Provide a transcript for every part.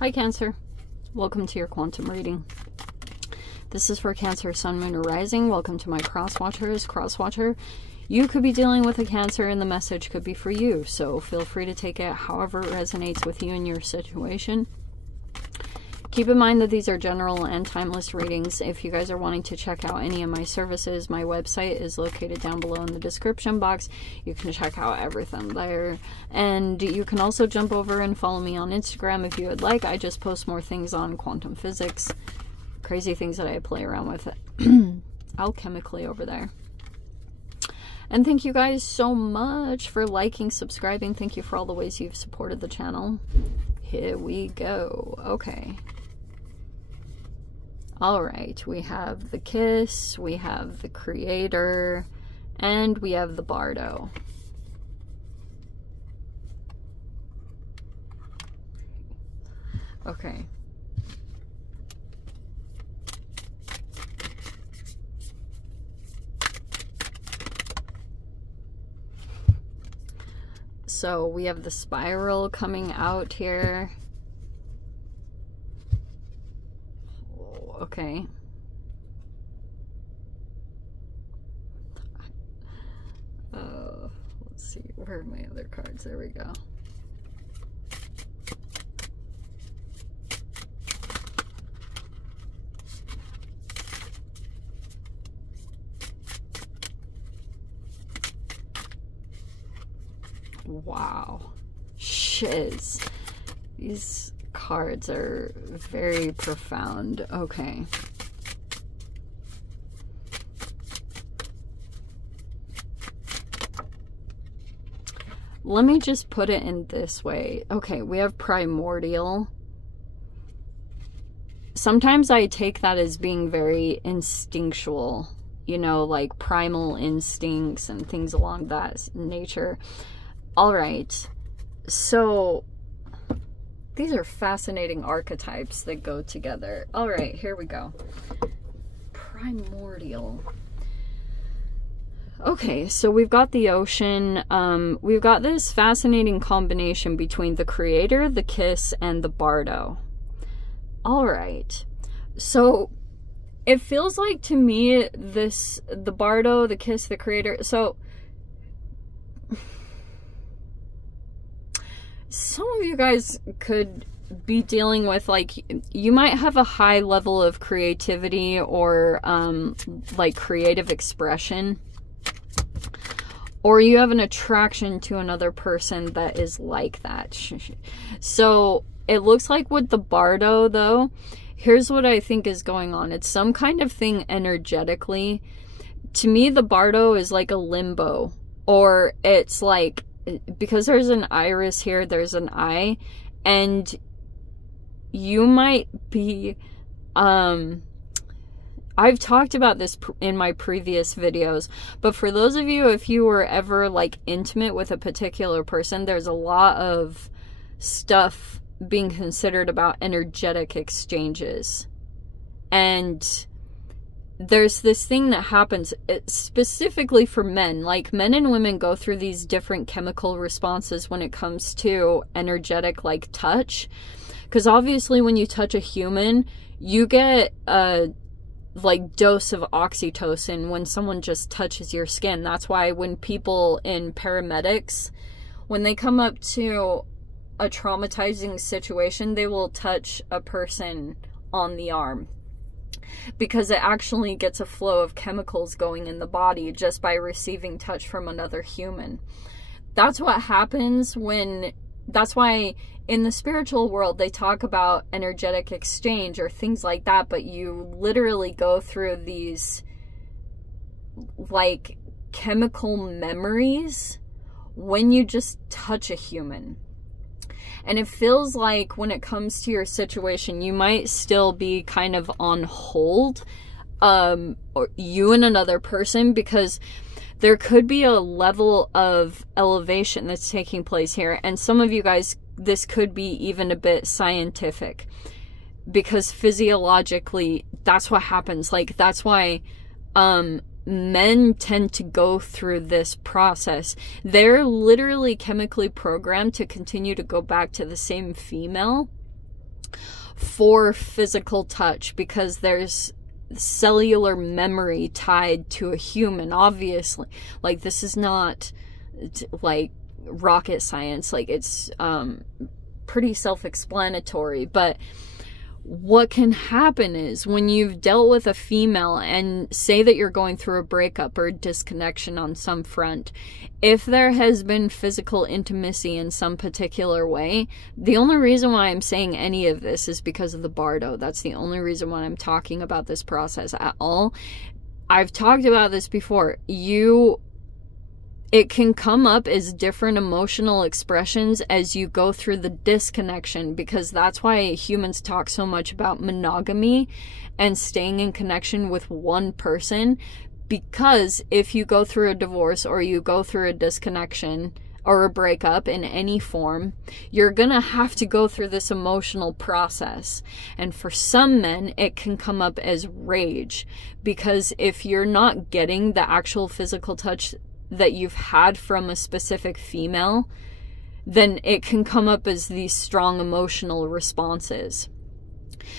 Hi Cancer, welcome to your quantum reading. This is for Cancer, Sun, Moon, or Rising. Welcome to my cross-watcher. You could be dealing with a Cancer and the message could be for you, so feel free to take it however it resonates with you and your situation. Keep in mind that these are general and timeless readings. If you guys are wanting to check out any of my services, my website is located down below in the description box. You can check out everything there. And you can also jump over and follow me on Instagram if you would like. I just post more things on quantum physics. Crazy things that I play around with alchemically over there. And thank you guys so much for liking, subscribing. Thank you for all the ways you've supported the channel. Here we go. Okay. All right, we have the Kiss, we have the Creator, and we have the Bardo. Okay. So we have the Spiral coming out here. Okay. Let's see. Where are my other cards? There we go. Wow. Shiz. These cards are very profound. Okay. Let me just put it in this way. Okay, we have primordial. Sometimes I take that as being very instinctual, you know, like primal instincts and things along that nature. All right. So these are fascinating archetypes that go together. All right, here we go. Primordial. Okay, so we've got the ocean. We've got this fascinating combination between the Creator, the Kiss, and the Bardo. All right. So it feels like to me the Bardo, the Kiss, the Creator. So some of you guys could be dealing with, like, you might have a high level of creativity or like creative expression, or you have an attraction to another person that is like that. So it looks like with the Bardo, though, here's what I think is going on. It's some kind of thing energetically. To me, the Bardo is like a limbo, or it's like, because there's an iris here, there's an eye, and you might be, I've talked about this in my previous videos, but for those of you, if you were ever like intimate with a particular person, there's a lot of stuff being considered about energetic exchanges. And there's this thing that happens specifically for men. Like, men and women go through these different chemical responses when it comes to energetic, like, touch. Because obviously when you touch a human, you get a like dose of oxytocin when someone just touches your skin. That's why when people in paramedics, when they come up to a traumatizing situation, they will touch a person on the arm, because it actually gets a flow of chemicals going in the body just by receiving touch from another human. That's what happens when, that's why in the spiritual world they talk about energetic exchange or things like that, but you literally go through these like chemical memories when you just touch a human. And it feels like when it comes to your situation, you might still be kind of on hold, or you and another person, because there could be a level of elevation that's taking place here. And some of you guys, this could be even a bit scientific, because physiologically, that's what happens. Like, that's why men tend to go through this process. They're literally chemically programmed to continue to go back to the same female for physical touch, because there's cellular memory tied to a human, obviously. Like, this is not like rocket science, like it's pretty self-explanatory. But what can happen is, when you've dealt with a female and say that you're going through a breakup or a disconnection on some front, if there has been physical intimacy in some particular way, the only reason why I'm saying any of this is because of the bardo. That's the only reason why I'm talking about this process at all. I've talked about this before. It can come up as different emotional expressions as you go through the disconnection, because that's why humans talk so much about monogamy and staying in connection with one person. Because if you go through a divorce or you go through a disconnection or a breakup in any form, you're gonna have to go through this emotional process. And for some men, it can come up as rage, because if you're not getting the actual physical touch that you've had from a specific female, then it can come up as these strong emotional responses.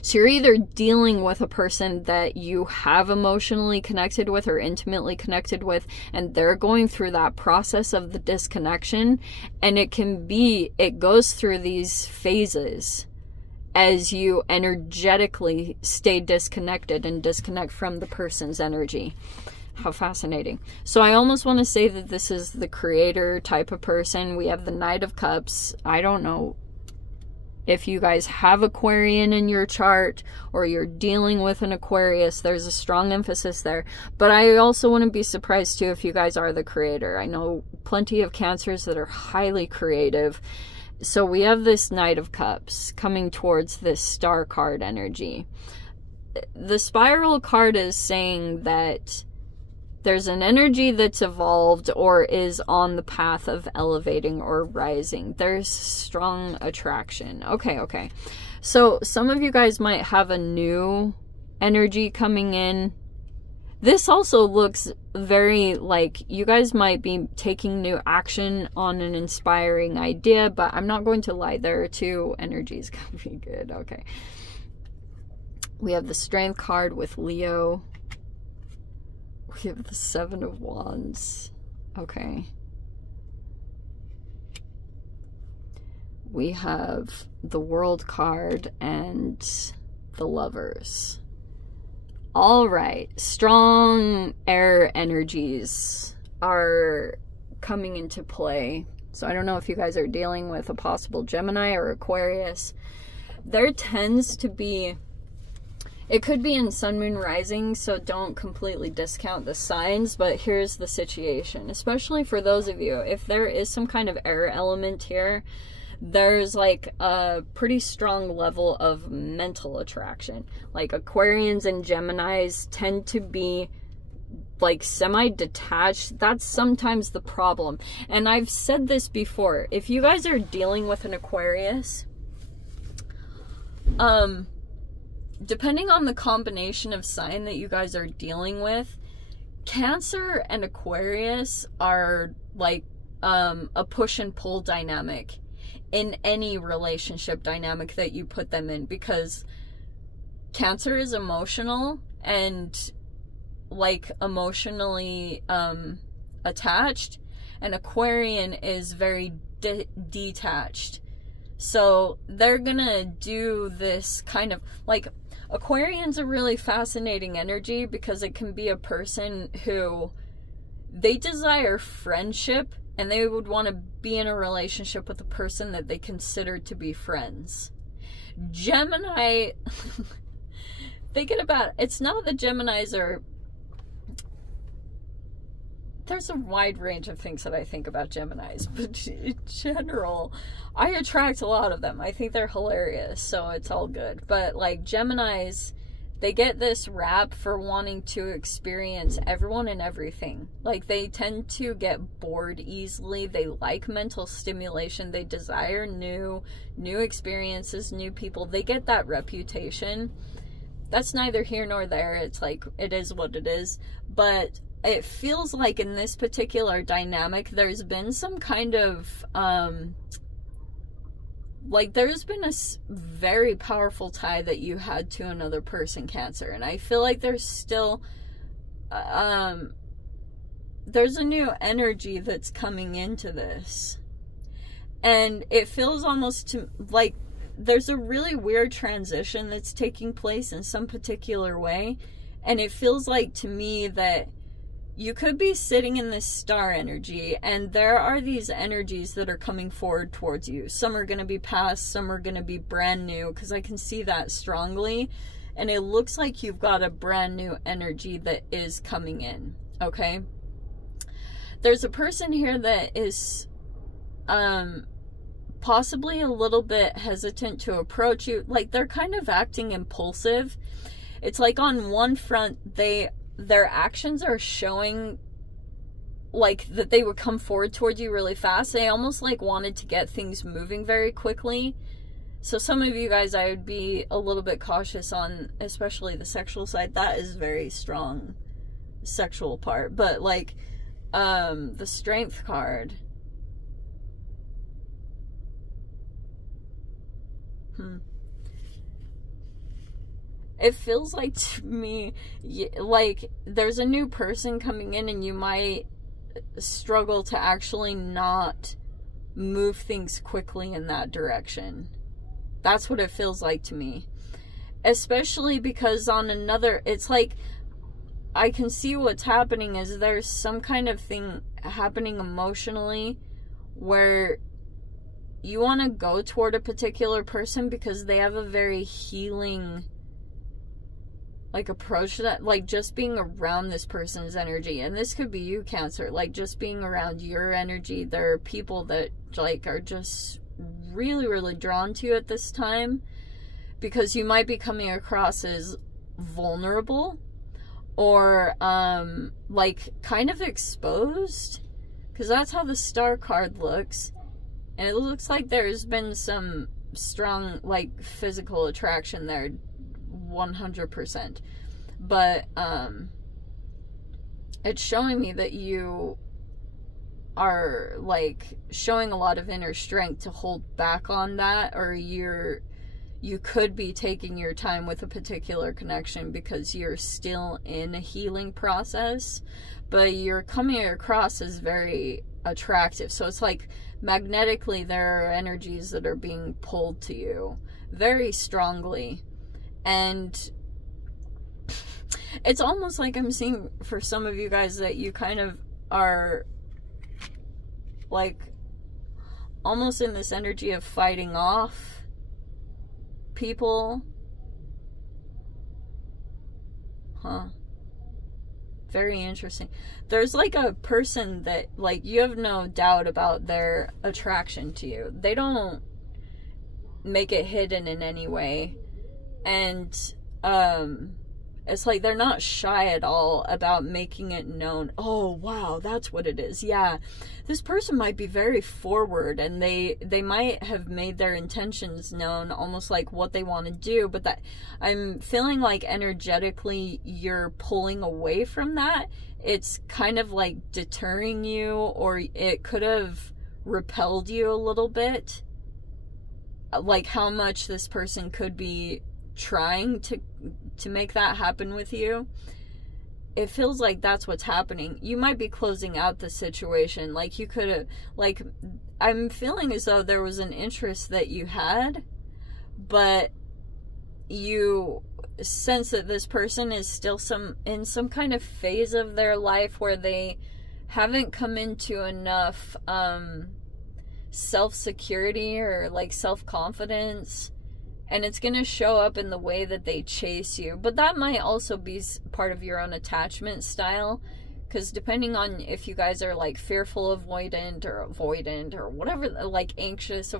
So you're either dealing with a person that you have emotionally connected with or intimately connected with, and they're going through that process of the disconnection, and it goes through these phases as you energetically stay disconnected and disconnect from the person's energy. How fascinating. So I almost want to say that this is the creator type of person. We have the Knight of Cups. I don't know if you guys have Aquarian in your chart or you're dealing with an Aquarius. There's a strong emphasis there. But I also wouldn't be surprised too if you guys are the creator. I know plenty of Cancers that are highly creative. So we have this Knight of Cups coming towards this Star card energy. The Spiral card is saying that there's an energy that's evolved or is on the path of elevating or rising. There's strong attraction. Okay. So some of you guys might have a new energy coming in. This also looks very like you guys might be taking new action on an inspiring idea, but I'm not going to lie. There are two energies going to be good. Okay. We have the Strength card with Leo. We have the Seven of Wands. Okay. We have the World card and the Lovers. All right. Strong air energies are coming into play. So I don't know if you guys are dealing with a possible Gemini or Aquarius. There tends to be... It could be in Sun, Moon, Rising, so don't completely discount the signs, but here's the situation. Especially for those of you, if there is some kind of air element here, there's like a pretty strong level of mental attraction. Like Aquarians and Geminis tend to be like semi-detached. That's sometimes the problem. And I've said this before. If you guys are dealing with an Aquarius, depending on the combination of sign that you guys are dealing with, Cancer and Aquarius are like a push and pull dynamic in any relationship dynamic that you put them in, because Cancer is emotional and like emotionally attached, and Aquarian is very detached. So they're gonna do this kind of like, Aquarian's a really fascinating energy because it can be a person who they desire friendship and they would want to be in a relationship with a person that they consider to be friends. Gemini, thinking about it, it's not that Geminis are... There's a wide range of things that I think about Geminis, but in general, I attract a lot of them. I think they're hilarious, so it's all good. But like Geminis, they get this rap for wanting to experience everyone and everything. Like they tend to get bored easily. They like mental stimulation. They desire new experiences, new people. They get that reputation. That's neither here nor there. It's like, it is what it is. But it feels like in this particular dynamic, there's been some kind of, like, there's been a very powerful tie that you had to another person, Cancer. And I feel like there's still, there's a new energy that's coming into this. And it feels almost like there's a really weird transition that's taking place in some particular way. And it feels like to me that you could be sitting in this star energy, and there are these energies that are coming forward towards you. Some are going to be past, some are going to be brand new, because I can see that strongly. And it looks like you've got a brand new energy that is coming in, okay? There's a person here that is possibly a little bit hesitant to approach you. Like, they're kind of acting impulsive. It's like on one front, their actions are showing like that they would come forward towards you really fast. They almost like wanted to get things moving very quickly. So some of you guys, I would be a little bit cautious on, especially the sexual side. That is very strong sexual part. But like the Strength card. It feels like to me, like there's a new person coming in, and you might struggle to actually not move things quickly in that direction. That's what it feels like to me. Especially because on another, it's like, I can see what's happening is there's some kind of thing happening emotionally where you want to go toward a particular person because they have a very healing like approach to that, like just being around this person's energy. And this could be you, Cancer, like just being around your energy. There are people that like are just really, really drawn to you at this time because you might be coming across as vulnerable or like kind of exposed, because that's how the Star card looks. And it looks like there's been some strong like physical attraction there, 100%. But it's showing me that you are like showing a lot of inner strength to hold back on that, or you could be taking your time with a particular connection because you're still in a healing process, but you're coming across as very attractive. So it's like magnetically there are energies that are being pulled to you very strongly. And it's almost like I'm seeing for some of you guys that you kind of are like almost in this energy of fighting off people. Very interesting. There's like a person that like you have no doubt about their attraction to you. They don't make it hidden in any way. And it's like they're not shy at all about making it known. Oh, wow, that's what it is. Yeah, this person might be very forward, and they might have made their intentions known, almost like what they want to do. But that I'm feeling like energetically you're pulling away from that. It's kind of like deterring you, or it could have repelled you a little bit. Like how much this person could be trying to make that happen with you. It feels like that's what's happening. You might be closing out the situation. Like you could have, like, I'm feeling as though there was an interest that you had, but you sense that this person is still in some kind of phase of their life where they haven't come into enough self-security or like self-confidence. And it's going to show up in the way that they chase you. But that might also be part of your own attachment style. Because depending on if you guys are like fearful avoidant or whatever, like anxious.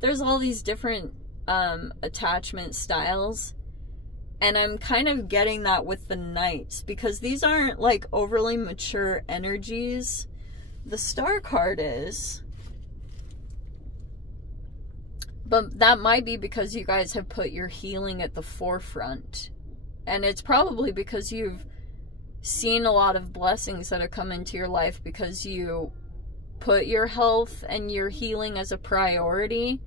There's all these different attachment styles. And I'm kind of getting that with the Knights. Because these aren't like overly mature energies. The Star card is. But that might be because you guys have put your healing at the forefront. And it's probably because you've seen a lot of blessings that have come into your life because you put your health and your healing as a priority.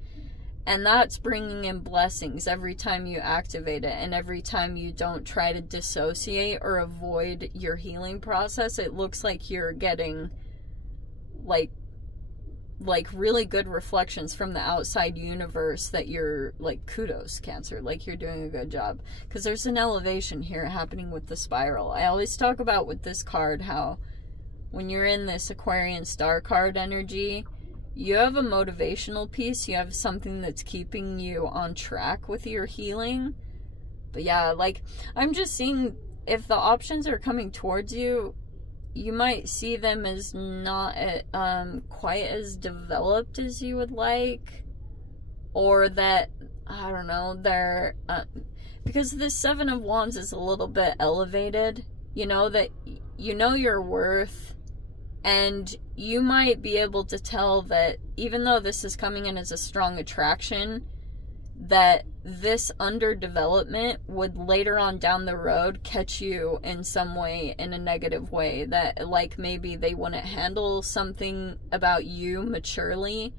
And that's bringing in blessings every time you activate it, and every time you don't try to dissociate or avoid your healing process. It looks like you're getting like really good reflections from the outside universe that you're like, kudos, Cancer, like you're doing a good job. Because there's an elevation here happening with the spiral. I always talk about with this card how when you're in this Aquarian star card energy, you have a motivational piece. You have something that's keeping you on track with your healing. But yeah, like, I'm just seeing if the options are coming towards you, you might see them as not quite as developed as you would like. Or that, I don't know, they're... because the Seven of Wands is a little bit elevated. You know, that you know your worth. And you might be able to tell that even though this is coming in as a strong attraction, that this underdevelopment would later on down the road catch you in some way, in a negative way. That like maybe they wouldn't handle something about you maturely,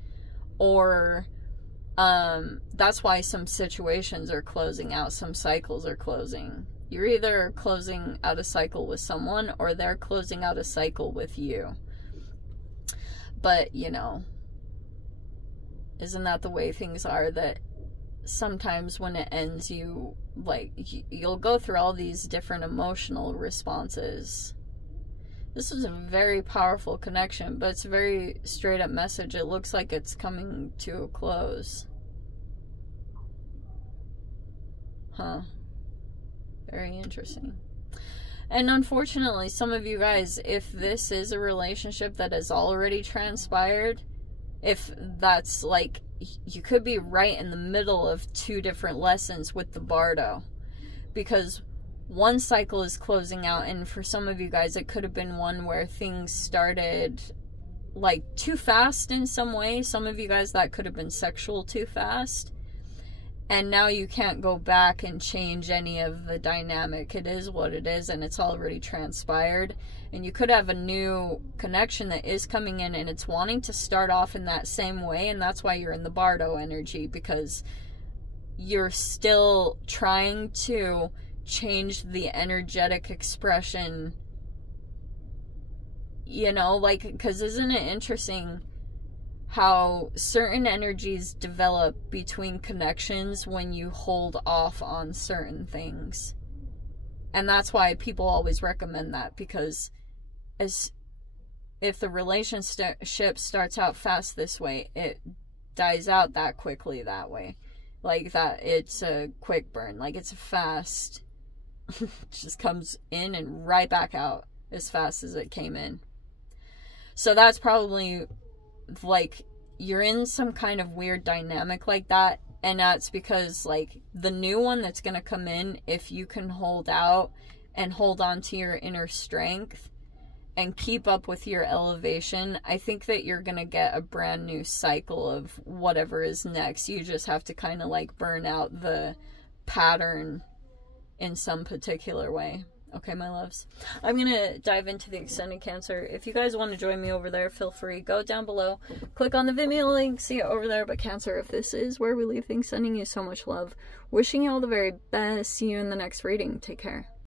or that's why some situations are closing out, some cycles are closing. You're either closing out a cycle with someone or they're closing out a cycle with you. But, you know, isn't that the way things are? That sometimes when it ends, you, like, you'll go through all these different emotional responses. This is a very powerful connection, but it's a very straight up message. It looks like it's coming to a close. Huh. Very interesting. And unfortunately, some of you guys, if this is a relationship that has already transpired, if that's like, you could be right in the middle of two different lessons with the Bardo. Because one cycle is closing out, and for some of you guys, it could have been one where things started like too fast in some way. Some of you guys, that could have been sexual too fast. And now you can't go back and change any of the dynamic. It is what it is, and it's already transpired. And you could have a new connection that is coming in, and it's wanting to start off in that same way. And that's why you're in the Bardo energy, because you're still trying to change the energetic expression. You know, like, because isn't it interesting how certain energies develop between connections when you hold off on certain things? And that's why people always recommend that, because if the relationship starts out fast this way, it dies out that quickly that way. Like that, it's a quick burn. Like it's a fast, it just comes in and right back out as fast as it came in. So that's probably like you're in some kind of weird dynamic like that, and that's because like the new one that's going to come in, if you can hold out and hold on to your inner strength and keep up with your elevation, I think that you're going to get a brand new cycle of whatever is next. You just have to kind of like burn out the pattern in some particular way. Okay, my loves. I'm going to dive into the extended Cancer. If you guys want to join me over there, feel free. Go down below. Click on the Vimeo link. See it over there. But Cancer, if this is where we leave things, sending you so much love. Wishing you all the very best. See you in the next reading. Take care.